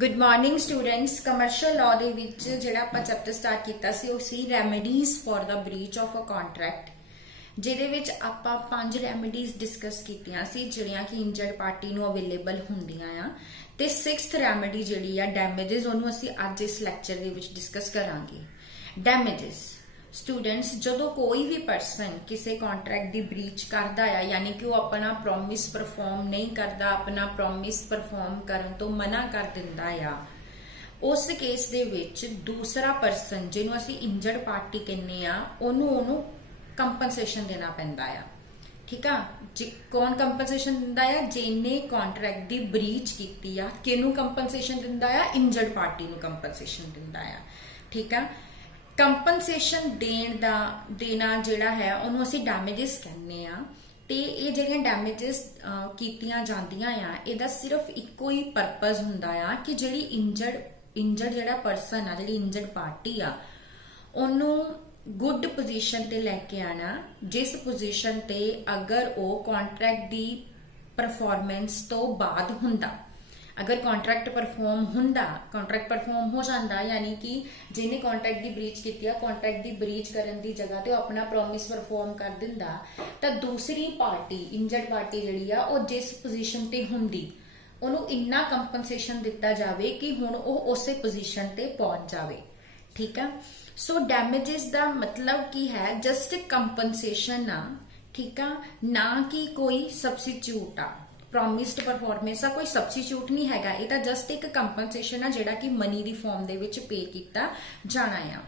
Good morning students. Commercial law दे विच जिहड़ा आपां चैप्टर स्टार्ट कीता सी उह सी remedies for the breach of a contract, जिहदे विच आपां 5 रेमेडीज डिस्कस कीतियां सी जिहड़ियां कि इंजर्ड पार्टी नूं अवेलेबल हुंदियां आ ते 6th रेमेडी जिहड़ी आ डैमेजेस ओहनूं असीं अज इस लैक्चर दे विच डिस्कस करांगे। डैमेजेस स्टूडेंट्स जदों कोई भी परसन किसी कॉन्ट्रैक्ट की ब्रीच करता है, यानी कि वह अपना प्रॉमिस परफॉर्म नहीं करता, अपना प्रॉमिस परफॉर्म करने तो मना कर दिंदा आ, उस केस दे विच दूसरा परसन जिन्हों असीं इंजर्ड पार्टी कहने आ ओनू कंपनसेशन देना पैंदा आ। ठीक है जी, कौन कंपनसेशन दिंदा आ? जिन्ने कॉन्ट्रैक्ट की ब्रीच कीती आ किनू कंपनसेशन दिंदा आ? इंजर्ड पार्टी नू कंपनसेशन दिंदा आ। ठीक है, कंपनसेशन देना जिहड़ा है उहनूं असीं डैमेजेस कहने आ ते ये जिहड़ियां डैमेजेस कीतियां जांदियां आ इहदा सिर्फ इक्को ही परपज हुंदा आ कि जिहड़ी इंजर्ड जिहड़ा परसन आ, जिहड़ी इंजर्ड पार्टी आ उहनूं गुड पोजीशन ते लैके आना, जिस पोजीशन ते अगर वो कॉन्ट्रैक्ट दी परफॉर्मेंस तो बाद हुंदा, अगर कॉन्ट्रैक्ट परफॉर्म हो जाता, यानी कि जिन्हें कॉन्ट्रैक्ट की ब्रीच की, कॉन्ट्रैक्ट की ब्रीच करने की जगह तो अपना प्रॉमिस परफॉर्म कर दिंदा, तो दूसरी पार्टी इंजर्ड पार्टी जिहड़ी आ वो जिस पोजीशन ते हुंदी उहनूं इन्ना कंपनसेशन दिता जावे कि हुण वो उसे पोजीशन ते पहुंच जावे। ठीक है, सो डैमेजेस दा मतलब की है जस्ट कंपनसेशन आ। ठीक है, ना कि कोई सबस्टिट्यूट आ, प्रॉमिस्ड परफॉर्मेंस का कोई सबस्टिट्यूट नहीं हैगा, ये तो जस्ट एक कंपनसेशन है जिहड़ा कि मनी दी फॉर्म दे विच पे किया जाना है।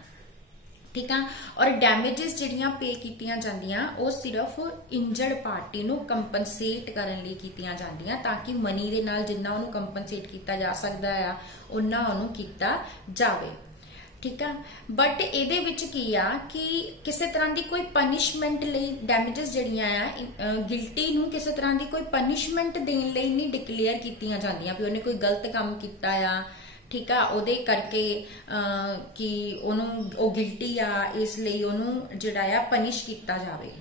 ठीक है, और डैमेजेस जिहड़ियां पे कीतियां जांदियां वो सिर्फ इंजर्ड पार्टी नूं कंपनसेट करन लई कीतियां जांदियां ताकि मनी दे नाल जिन्ना उहनूं कंपनसेट किया जा सकदा आ उन्ना उहनूं कीता जावे। ठीक है, बट इहदे विच की आ कि किसी तरह की कोई पनिशमेंट लई डैमेजेस जिहड़ियां आ गिल्टी नूं किसी तरह की कोई पनिशमेंट देण लई नहीं डिक्लेयर कीतियां जांदियां भी उन्हें कोई गलत काम कीता आ। ठीक है, उहदे करके कि उहनूं ओ गिल्टी आ इसलिए उहनूं जिहड़ा आ पनिश किया जावे।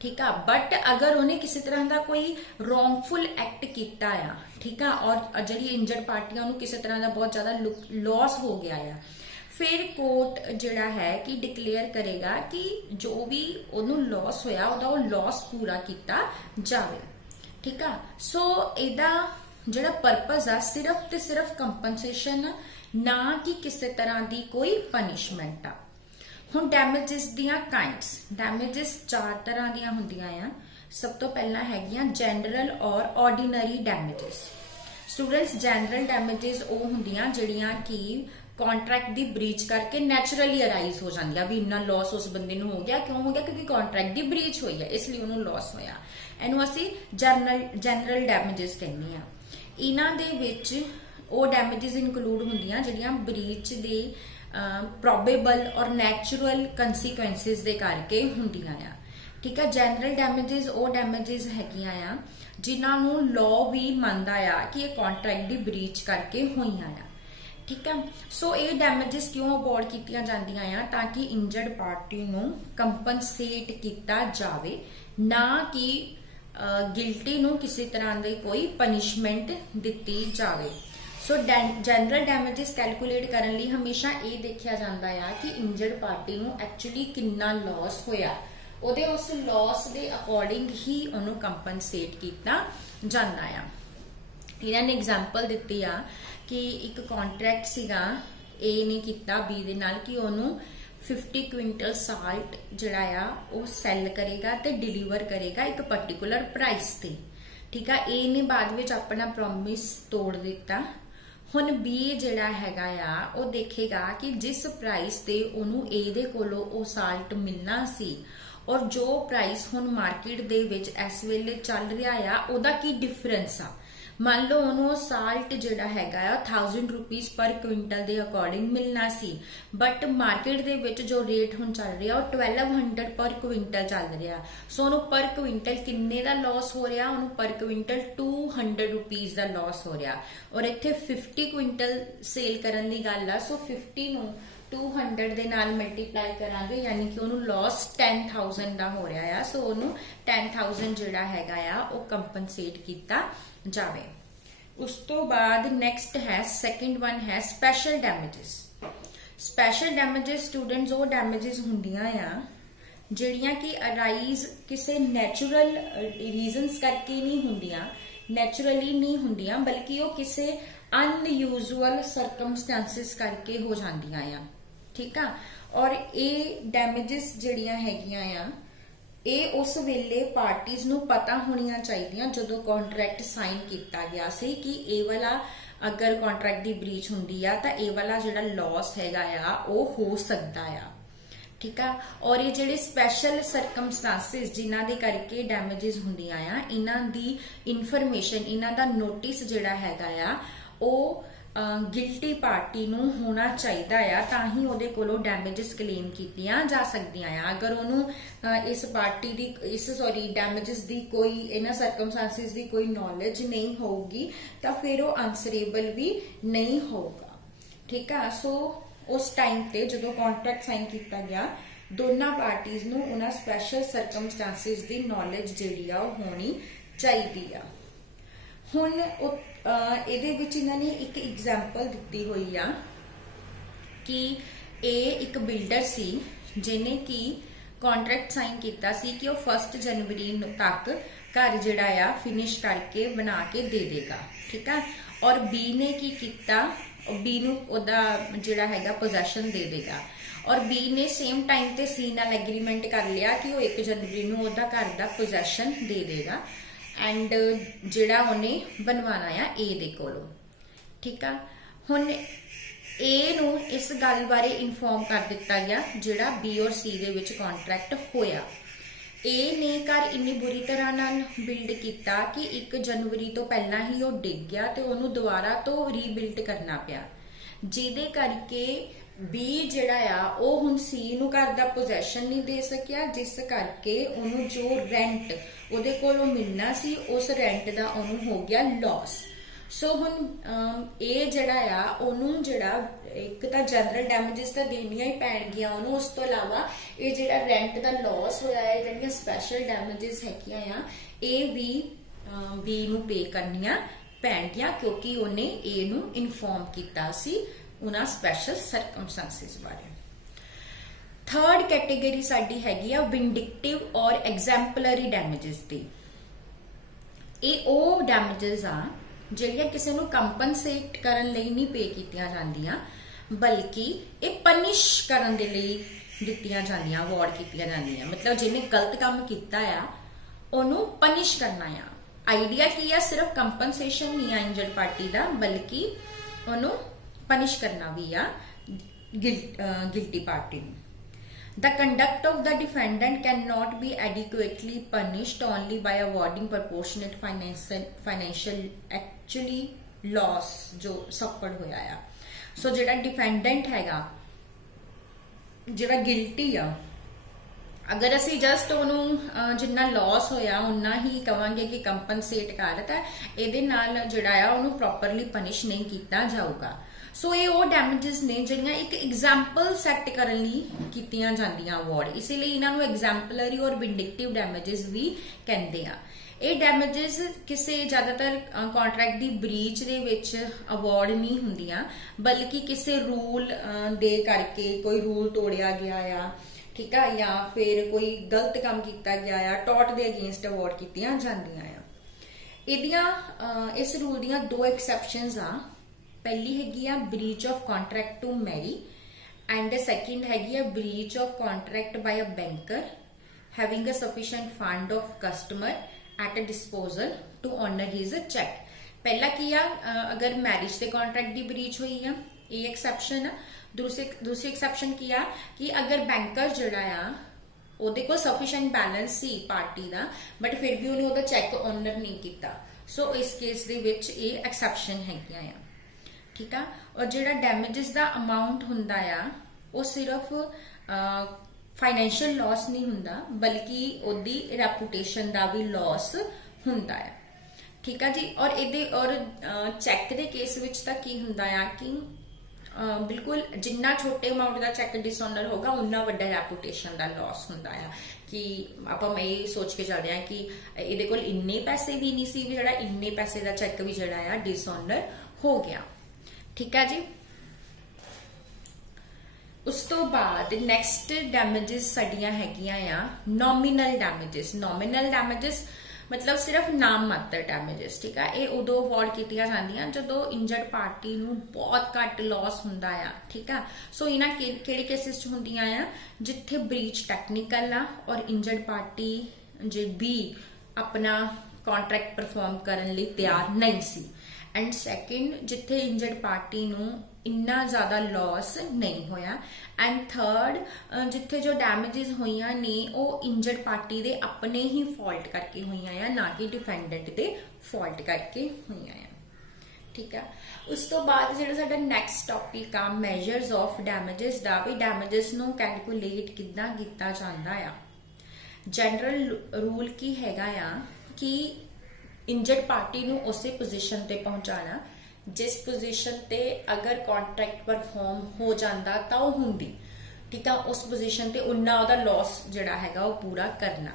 ठीक है, बट अगर उन्हें किसी तरह का कोई रॉन्गफुल एक्ट किया आ, ठीक है, और जिहड़ी इंजर्ड पार्टी उन्होंने किसी तरह का बहुत ज्यादा लॉस हो गया है, फिर कोर्ट जिहड़ा है कि डिक्लेयर करेगा कि जो भी उन्होंने लॉस होया उहदा लॉस पूरा किया जावे। ठीक है, सो इहदा जिहड़ा पर्पज आ सिर्फ ते सिर्फ कंपनसेशन, ना कि किसी तरह की कोई पनिशमेंट आ। हुण डैमेजेस दियां काइंड्स, डैमेजेस 4 तरह दियां हुंदियां आ। सब तो पहला हैगियां जनरल और ordinary damages. Students general damages वो हुंदियां जिहड़ियां कि कॉन्ट्रैक्ट की ब्रीच करके नैचुरली अराइज हो जाती, भी इन्ना लॉस उस बंदे नूं हो गया, क्यों हो गया? क्योंकि कॉन्ट्रैक्ट की ब्रीच हुई है इसलिए उन्होंने लॉस होया। इहनूं असीं जनरल डैमेजेस कहने आ। इन्हां दे विच वो डैमेजेस इनकलूड हुंदियां जिहड़ियां ब्रीच दे प्रोबेबल और नैचुरल कंसीक्वेंसिस दे करके हुंदियां आ। ठीक है, जनरल डैमेजेस वो डैमेजेस हैगियां आ जिन्हां नूं लॉ भी मनदा आ कि ये कॉन्ट्रैक्ट की ब्रीच करके होईयां आ। ठीक है, सो ये डैमेजेस क्यों अवॉर्ड कीतियां जांदियां आ ताकि इंजर्ड पार्टी नूं कंपनसेट किया जावे, ना कि गिल्टी नूं किसी तरह की कोई पनिशमेंट दिती जावे। सो जनरल डैमेजेस कैलकुलेट करने लई हमेशा ये देखा जाता है कि इंजर्ड पार्टी नूं एक्चुअली कितना लॉस होया, उहदे उस लॉस दे अकॉर्डिंग ही उहनूं कंपनसेट किया जाता है। इन्हां ने एग्जाम्पल दिती आ कि एक कॉन्ट्रैक्ट सीगा ए ने किया बी दे नाल कि उहनूं 50 क्विंटल साल्ट जिहड़ा आ वो सैल करेगा ते डिलीवर करेगा एक पर्टिकुलर प्राइस ते। ठीक है, ए ने बाद विच अपना प्रॉमिस तोड़ दिता। हुण बी जिहड़ा हैगा आ वो देखेगा कि जिस प्राइस ते उहनूं ए दे कोलों वो साल्ट मिलना सी और जो प्राइस हुण मार्केट दे विच इस वेले चल रहा आ उहदा की डिफरेंस आ। मान लो उन्होंने साल्ट जिहड़ा हैगा 1000 रुपीज पर क्विंटल के अकॉर्डिंग मिलना सी, बट मार्केट दे विच जो रेट हुण चल रहा वो 1200 पर क्विंटल चल रहा। सो उन्होंने पर क्विंटल किन्ने दा लॉस हो रहा? उन्होंने पर क्विंटल 200 रुपीज का लॉस हो रहा। और इत्थे 50 क्विंटल सेल करन दी गल आ, सो 50 नूं 200 दे नाल मल्टीप्लाई करांगे यानी कि उन्होंने लॉस 10,000 का हो रहा है। सो उन्होंने 10,000 जिहड़ा हैगा वो कंपनसेट किया जावे। उस तो बाद नेक्स्ट है सेकंड वन है special damages. Special damages students वो डैमेजेस हुंदियां आ ਜਿਹੜੀਆਂ ਕਿ ਅਰਾਈਜ਼ ਕਿਸੇ ਨੈਚੁਰਲ ਰੀਜ਼ਨਸ ਕਰਕੇ ਨਹੀਂ ਹੁੰਦੀਆਂ, ਨੈਚੁਰਲੀ ਨਹੀਂ ਹੁੰਦੀਆਂ, ਬਲਕਿ ਉਹ ਕਿਸੇ ਅਨਯੂਜ਼ੂਅਲ ਸਰਕਮਸਟੈਂਸਿਸ ਕਰਕੇ ਹੋ ਜਾਂਦੀਆਂ ਆ। ਠੀਕ ਆ। ਔਰ ਇਹ ਡੈਮੇजेस ਜਿਹੜੀਆਂ ਹੈਗੀਆਂ ਆ ਇਹ ਉਸ ਵੇਲੇ ਪਾਰਟੀਜ਼ ਨੂੰ ਪਤਾ ਹੋਣੀਆਂ ਚਾਹੀਦੀਆਂ ਜਦੋਂ ਕੰਟਰੈਕਟ ਸਾਈਨ ਕੀਤਾ ਗਿਆ ਸੀ ਕਿ ਇਹ ਵਾਲਾ ਅਗਰ ਕੰਟਰੈਕਟ ਦੀ ਬ੍ਰੀਚ ਹੁੰਦੀ ਆ ਤਾਂ ਇਹ ਵਾਲਾ ਜਿਹੜਾ ਲਾਸ ਹੈਗਾ ਆ ਉਹ ਹੋ ਸਕਦਾ ਆ। ठीक है। और ये ਜਿਹੜੇ स्पैशल ਸਰਕਮਸਟੈਂਸਿਸ ਜਿਨ੍ਹਾਂ ਦੇ ਕਰਕੇ ਡੈਮੇजेस ਹੁੰਦੀਆਂ ਆ ਇਹਨਾਂ ਦੀ ਇਨਫੋਰਮੇਸ਼ਨ ਇਹਨਾਂ ਦਾ ਨੋਟਿਸ ਜਿਹੜਾ ਹੈਗਾ ਆ ਉਹ ਗਿਲਟੀ ਪਾਰਟੀ ਨੂੰ ਹੋਣਾ ਚਾਹੀਦਾ ਆ ਤਾਂ ਹੀ ਉਹਦੇ ਕੋਲੋਂ ਡੈਮੇजेस ਕਲੇਮ ਕੀਤੀਆਂ ਜਾ ਸਕਦੀਆਂ ਆ। ਅਗਰ ਉਹਨੂੰ ਇਸ ਪਾਰਟੀ ਦੀ ਡੈਮੇजेस ਦੀ ਕੋਈ ਇਹਨਾਂ ਸਰਕਮਸਟੈਂਸਿਸ ਦੀ ਕੋਈ ਨੌਲੇਜ ਨਹੀਂ ਹੋਊਗੀ ਤਾਂ ਫਿਰ ਉਹ ਆਨਸਰੇਬਲ ਵੀ ਨਹੀਂ ਹੋਊਗਾ। ਠੀਕ ਆ। ਸੋ उस टाइम ते जो कॉन्ट्रैक्ट साइन किया गया दोनों पार्टीज नूं उन्हां स्पैशल सरकमस्टांसिस दी नॉलेज जिहड़ी आ होनी चाहिदी आ। हुण इहदे विच इन्हां ने एक एग्जाम्पल दित्ती होई आ कि एक बिल्डर सी जिहने कि कॉन्ट्रैक्ट साइन किया सी कि वह 1 जनवरी तक घर जिहड़ा आ फिनिश करके बना के दे देगा। ठीक है। और बी ने की किया बी नूं ओदा जिहड़ा हैगा पोजैशन दे देगा और बी ने सेम टाइम ते सी नाल एग्रीमेंट कर लिया कि वो 1 जनवरी नूं ओदा घर दा पोजैशन दे देगा एंड जिहड़ा उहने बनवाना आ ए दे कोलों। ठीक है। हुण ए नूं इस गल बारे इन्फॉर्म कर दिता गया जिहड़ा बी और सी दे विच कॉन्ट्रैक्ट होया। ए ने घर इन्नी बुरी तरह नाल बिल्ड किया कि 1 जनवरी तो पहला ही वो डिग गया तो उन्होंने दोबारा तो रीबिल्ड करना पिया जिहदे करके बी जिहड़ा आ वो हुण सी नूं घर दा पोजैशन नहीं दे सकिया जिस करके उन्होंने जो रेंट उहदे कोलों मिलना सी उस रेंट दा उन्होंने हो गया लॉस। सो हुण ये जिहड़ा आ उन्होंने जिहड़ा एक तो जनरल डैमेजेस तो देनियां ही पैणगियां उन्होंने उस तो इलावा ये जिहड़ा रेंट दा लॉस होया है जिहड़ियां स्पैशल डैमेजेस हैगियां आ ये भी बी नूं पे करनियां पैणगियां क्योंकि उन्हें ए नूं इन्फॉर्म कीता सी उन्हां स्पैशल सरकमस्टांसिस बारे। थर्ड कैटेगरी साडी हैगी आ विंडिक्टिव और एग्जैम्पलरी डैमेजेस दी। ये ओ डैमेजेस आ ਜਿਹੜੀਆਂ ਕਿਸੇ ਨੂੰ ਕੰਪਨਸੇਟ ਕਰਨ ਲਈ ਨਹੀਂ ਪੇ ਕੀਤੀਆਂ ਜਾਂਦੀਆਂ ਬਲਕਿ ਇਹ ਪਨਿਸ਼ ਕਰਨ ਦੇ ਲਈ ਦਿੱਤੀਆਂ ਜਾਂਦੀਆਂ ਅਵਾਰਡ ਕੀਤੀਆਂ ਜਾਂਦੀਆਂ। ਮਤਲਬ ਜਿਹਨੇ ਗਲਤ ਕੰਮ ਕੀਤਾ ਆ ਉਹਨੂੰ ਪਨਿਸ਼ ਕਰਨਾ ਆ। ਆਈਡੀਆ ਕੀ ਆ ਸਿਰਫ ਕੰਪਨਸੇਸ਼ਨ ਨਹੀਂ ਆ ਇੰਜਰਡ ਪਾਰਟੀ ਦਾ ਬਲਕਿ ਉਹਨੂੰ ਪਨਿਸ਼ ਕਰਨਾ ਵੀ ਆ ਗਿਲਟੀ ਪਾਰਟੀ ਨੂੰ। The conduct of the defendant cannot be adequately punished only by awarding proportionate financial actually loss जो suffered होया है। So जेड़ा defendant हैगा जेड़ा guilty आ अगर असी जस्ट उन्होंने जिन्ना लॉस होया उन्ना ही कहांगे कि कंपनसेट कर ता इहदे नाल जिहड़ा आ उन्होंने प्रॉपरली पनिश नहीं किया जाऊगा। सो ये वो डैमेजेस ने जिहड़ियां एक एग्जाम्पल सैट करन लई कीतियां जांदियां अवार्ड इसीलिए इन्हां नूं एग्जाम्पलरी और विंडिक्टिव डैमेजेस भी कहंदे आ। ये डैमेजेस किसी ज्यादातर कॉन्ट्रैक्ट की ब्रीच दे विच अवार्ड नहीं हुंदियां बल्कि किसी रूल दे करके कोई रूल तोड़िया गया आ ठीक है या फिर कोई गलत काम किया गया आ टॉट दे अगेंस्ट अवार्ड कीतियां जांदियां आ। इहदियां इस रूल दियां 2 एक्सैप्शनस आ। पहली हैगी आ breach of contract to marry and second हैगी आ breach of contract by a banker having a sufficient fund of customer at a disposal to honour his cheque. पहला की आ अगर मैरिज के कॉन्ट्रैक्ट की ब्रीच हुई है ये एक्सैप्शन आ। दूसरी एक्सैप्शन की आ कि अगर बैंकर जिहड़ा आ ਉਹਦੇ ਕੋਲ सफिशिएंट बैलेंस सी पार्टी का बट फिर भी उन्हें ਉਹਦਾ चेक ऑनर नहीं किया। सो इस केस दे विच ये एक्सैप्शन हैगियां आ ठीक है। और जिहड़ा डैमेजेस का अमाउंट हुंदा आ वो सिर्फ फाइनैशियल लॉस नहीं हुंदा बल्कि ओदी रेपुटेशन का भी लॉस हुंदा है ठीक है जी। और चेक के केस विच तां की हुंदा आ कि बिल्कुल जिन्ना छोटे अमाउंट का चैक डिसऑनर होगा उन्ना वड्डा रैपूटेशन का लॉस हुंदा है कि आपां ये सोच के चलदे हां कि इहदे कोल इन्ने पैसे भी नहीं सी जिहड़ा इन्ने पैसे का चैक भी जिहड़ा आ डिसऑनर हो गया। ठीक है जी। उस तो बाद नैक्सट डैमेजिस साडियां हैगियां आ नॉमिनल डैमेजिस। नॉमिनल डैमेजिस मतलब सिर्फ नाम मात्र डैमेजिस। ठीक है, ये उदों अवॉर्ड कीतियां जांदियां जदों इंजर्ड पार्टी नूं बहुत घट लॉस हुंदा आ। ठीक है, सो इन्हां किहड़े केसिस च हुंदियां आ जिथे ब्रीच टैक्नीकल आ और इंजर्ड पार्टी जे भी अपना कॉन्ट्रैक्ट परफॉर्म करन लई तैयार नहीं सी। एंड सैकेंड जिथे इंजर्ड पार्टी नूं इन्ना ज्यादा लॉस नहीं होया। एंड थर्ड जिथे जो डैमेजिस होईयां ने वो इंजर्ड पार्टी दे अपने ही फॉल्ट करके होईयां आ, ना कि डिफेंडेंट दे फॉल्ट करके होईयां आ। ठीक है, उस तो बाद जिहड़ा साडा नैक्सट टॉपिक आ मैजर्स ऑफ डैमेजिस दा भी डैमेजिस नूं कैलकुलेट किद्दां कीता जांदा आ। जनरल रूल की हैगा आ कि इंजर्ड पार्टी नूं उसे पोजीशन ते पहुंचाना जिस पोजीशन ते अगर कॉन्ट्रैक्ट परफॉर्म हो जाता तो वो हुंदी। ठीक है, उस पोजीशन ते उन्ना उहदा लॉस जिहड़ा हैगा वो पूरा करना।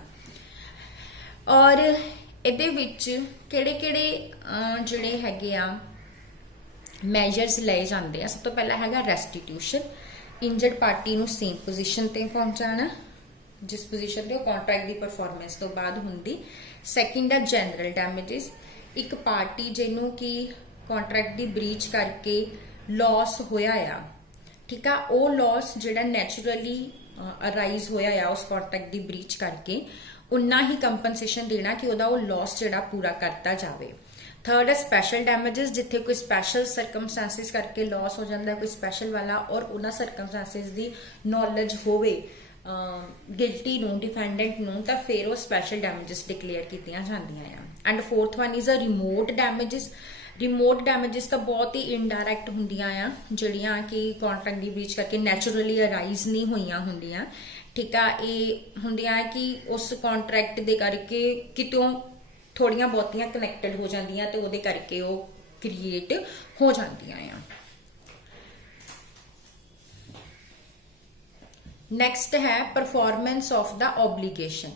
और इहदे विच किहड़े-किहड़े जिहड़े हैगे आ मैजर्स लए जांदे आ। सब तो पहला हैगा रेस्टिट्यूशन। इंजर्ड पार्टी नूं सेम पोजीशन ते पहुंचाना जिस पोजीशन ते वो कॉन्ट्रैक्ट दी परफॉर्मेंस तो बाद हुंदी। सैकेंड है जनरल डैमेजिस। एक पार्टी जिन्हों की कॉन्ट्रैक्ट दी ब्रीच करके लॉस होया आ। ठीक है, वो लॉस जिहड़ा नैचुरली अराइज होया आ उस कॉन्ट्रैक्ट दी ब्रीच करके उन्ना ही कंपनसेशन देना कि उहदा वो लॉस जिहड़ा पूरा करता जावे। थर्ड है स्पैशल डैमेजिस, जिथे कोई स्पैशल सर्कमस्टांसिस करके लॉस हो जाता है कोई स्पैशल वाला और उन्हां सर्कमस्टांसिस दी नॉलेज होवे गिल्टी नूं डिफेंडेंट नूं तां फिर वो स्पैशल डैमेजिस डिक्लेयर कीतियां जांदियां आ। And fourth one is a remote damages. Remote damages तो बहुत ही इनडायरैक्ट हुंदियां आ जिहड़ियां कि कॉन्ट्रैक्ट दी ब्रीच करके नैचुरली अराइज नहीं होईयां हुंदियां। ठीक है, ये हुंदियां कि उस कॉन्ट्रैक्ट दे करके कितों थोड़ियां बहुतियां कनैक्टेड हो जांदियां ते उहदे करके वो क्रिएट हो जांदियां आ। नैक्सट है परफॉर्मेंस ऑफ द ऑब्लीगेशन।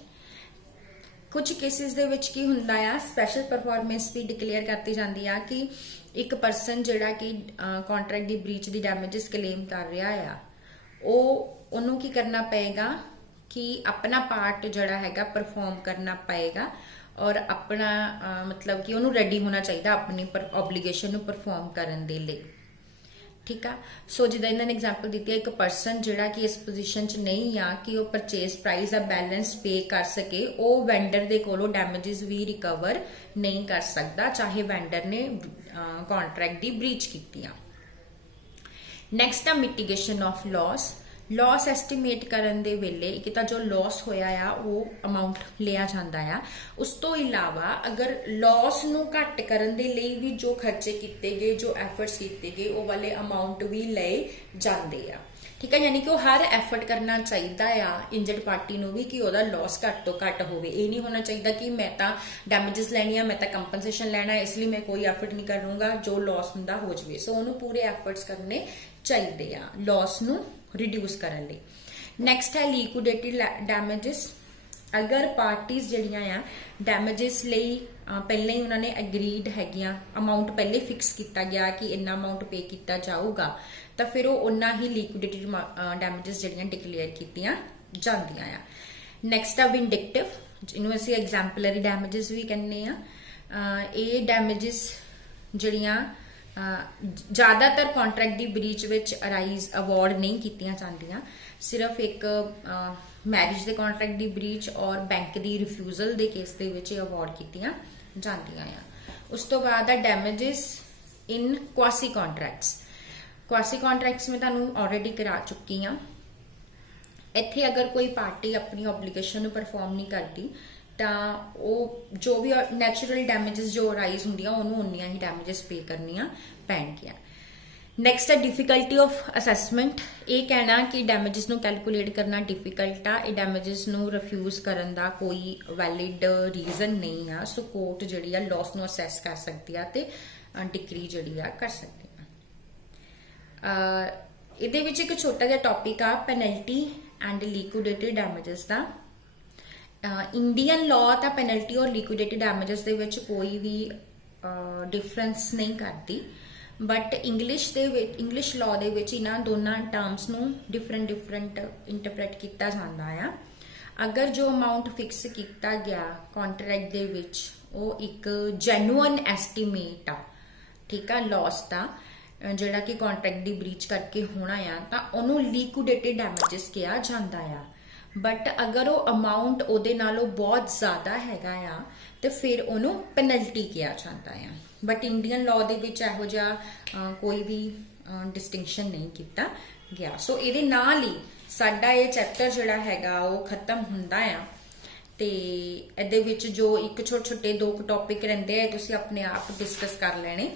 कुछ केसिस दे विच की हुंदा आ स्पैशल परफॉर्मेंस भी डिक्लेयर करती जाती है कि एक परसन जिहड़ा कि कॉन्ट्रैक्ट दी ब्रीच दी डैमेजिस क्लेम कर रहा आ उन्होंने की करना पएगा कि अपना पार्ट जिहड़ा हैगा परफॉर्म करना पएगा और अपना मतलब कि उन्होंने रेडी होना चाहिए अपनी ऑब्लीगेशन नूं परफॉर्म करन दे लई। ठीक है, सो जिद्दां इन्हां ने एग्जाम्पल दी है एक परसन जिहड़ा कि इस पोजीशन च नहीं आ कि वो परचेज प्राइस दा बैलेंस पे कर सके वो वेंडर दे कोलों डैमेजिस भी रिकवर नहीं कर सकता चाहे वेंडर ने कॉन्ट्रैक्ट दी ब्रीच कीती। नैक्सट है mitigation of loss. Loss estimate करन दे वेले एक तां जो लॉस होया आ वो अमाउंट लिया जांदा आ। उस तो इलावा अगर लॉस नूं घट करन दे लई भी जो खर्चे कीते गए जो एफर्ट्स कीते गए वो वाले अमाउंट भी लए जांदे आ। ठीक है, यानी कि वो हर एफर्ट करना चाहिए आ इंजर्ड पार्टी नूं भी कि ओहदा लॉस घट तो घट होवे। ये नहीं होना चाहिए कि मैं तां डैमेजिस लैनी आ मैं तां कंपनसेशन लैना है इसलिए मैं कोई एफर्ट नहीं करूंगा जो लॉस हुंदा हो जावे। सो उन्होंने पूरे एफर्ट्स करने चाहिए आ लॉस नूं रिड्यूस करने लई। नैक्सट है लिक्विडेटेड डैमेजिस। अगर पार्टीज जिहड़ियां आ डैमेजिस लई पहले ही उन्होंने एग्रीड हैगियां अमाउंट पहले फिक्स किया गया कि इन्ना अमाउंट पे किया जाऊगा तो फिर वो उन्ना ही लिक्विडेटेड डैमेजिस जिहड़ियां डिक्लेयर कीतियां जांदियां आ। नैक्सट है विंडिक्टिव जिन्होंने असीं एग्जाम्पलरी डैमेजिस भी कहने आ। ये डैमेजिस जिहड़ियां ज्यादातर कॉन्ट्रैक्ट दी ब्रीच विच अराइज अवॉर्ड नहीं कीतियां जांदियां। सिर्फ एक मैरिज दे कॉन्ट्रैक्ट दी ब्रीच और बैंक दी रिफ्यूजल दे केस दे विच अवॉर्ड कीतियां जांदियां आ। उस तो बाद डैमेजिस इन क्वासी कॉन्ट्रैक्ट्स। क्वासी कॉन्ट्रैक्ट्स में तुहानूं ऑलरेडी करा चुकी हाँ। इत्थे अगर कोई पार्टी अपनी ऑब्लीगेशन परफॉर्म नहीं करती तो जो भी नैचुरल डैमेजिस जो अराइज होंदियां उन्होंने उन्नियां ही डैमेजिस पे करनियां पैणगियां। नैक्सट है डिफिकल्टी ऑफ असैसमेंट। ये कहना कि डैमेजिस नूं कैलकुलेट करना डिफिकल्ट आ। डैमेजिस नूं रिफ्यूज करन दा कोई वैलिड रीजन नहीं आ। सो कोर्ट जिहड़ी आ लॉस नूं असैस कर सकती है ते डिक्री जिहड़ी आ कर सकती है। ਇਹਦੇ ਵਿੱਚ ਇੱਕ ਛੋਟਾ ਜਿਹਾ ਟੌਪਿਕ ਆ ਪੈਨਲਟੀ ਐਂਡ ਲਿਕੁਇਡੇਟਰੀ ਡੈਮੇजेस ਦਾ। ਇੰਡੀਅਨ ਲਾਅ ਤਾਂ ਪੈਨਲਟੀ ਔਰ ਲਿਕੁਇਡੇਟਰੀ ਡੈਮੇजेस ਦੇ ਵਿੱਚ ਕੋਈ ਵੀ ਡਿਫਰੈਂਸ ਨਹੀਂ ਕਰਦੀ, ਬਟ ਇੰਗਲਿਸ਼ ਲਾਅ ਦੇ ਵਿੱਚ ਇਹਨਾਂ ਦੋਨਾਂ ਟਰਮਸ ਨੂੰ ਡਿਫਰੈਂਟ ਇੰਟਰਪ੍ਰੇਟ ਕੀਤਾ ਜਾਂਦਾ ਆ। अगर जो अमाउंट फिक्स किया गया कॉन्ट्रैक्ट दे विच वो एक जेन्युइन एस्टीमेट आ, ठीक है, लॉस का जिहड़ा कि कॉन्ट्रैक्ट दी ब्रीच करके होना आ तां ओनू लिक्विडेटेड डैमेजेस कहा जाता आ। बट अगर वो अमाउंट उहदे नालों बहुत ज़्यादा हैगा आ तो फिर ओनू पेनल्टी कहा जाता आ। बट इंडियन लॉ दे विच इहो जिहा कोई भी डिस्टिंक्शन नहीं किया गया। सो इहदे नाल ही साडा ये चैप्टर जिहड़ा हैगा वो खत्म हुंदा आ। ते इहदे विच जो एक छोटे छोटे 2 टॉपिक रहिंदे आ तुसीं अपने आप डिस्कस कर लेने,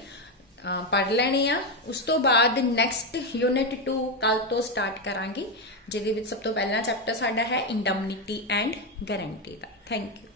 पढ़ लेने आ। उस तो बाद नैक्सट यूनिट 2 कल तो स्टार्ट करांगे, जिहदे विच सब तो पहला चैप्टर साडा है इंडमनिटी एंड गारंटी दा। Thank you.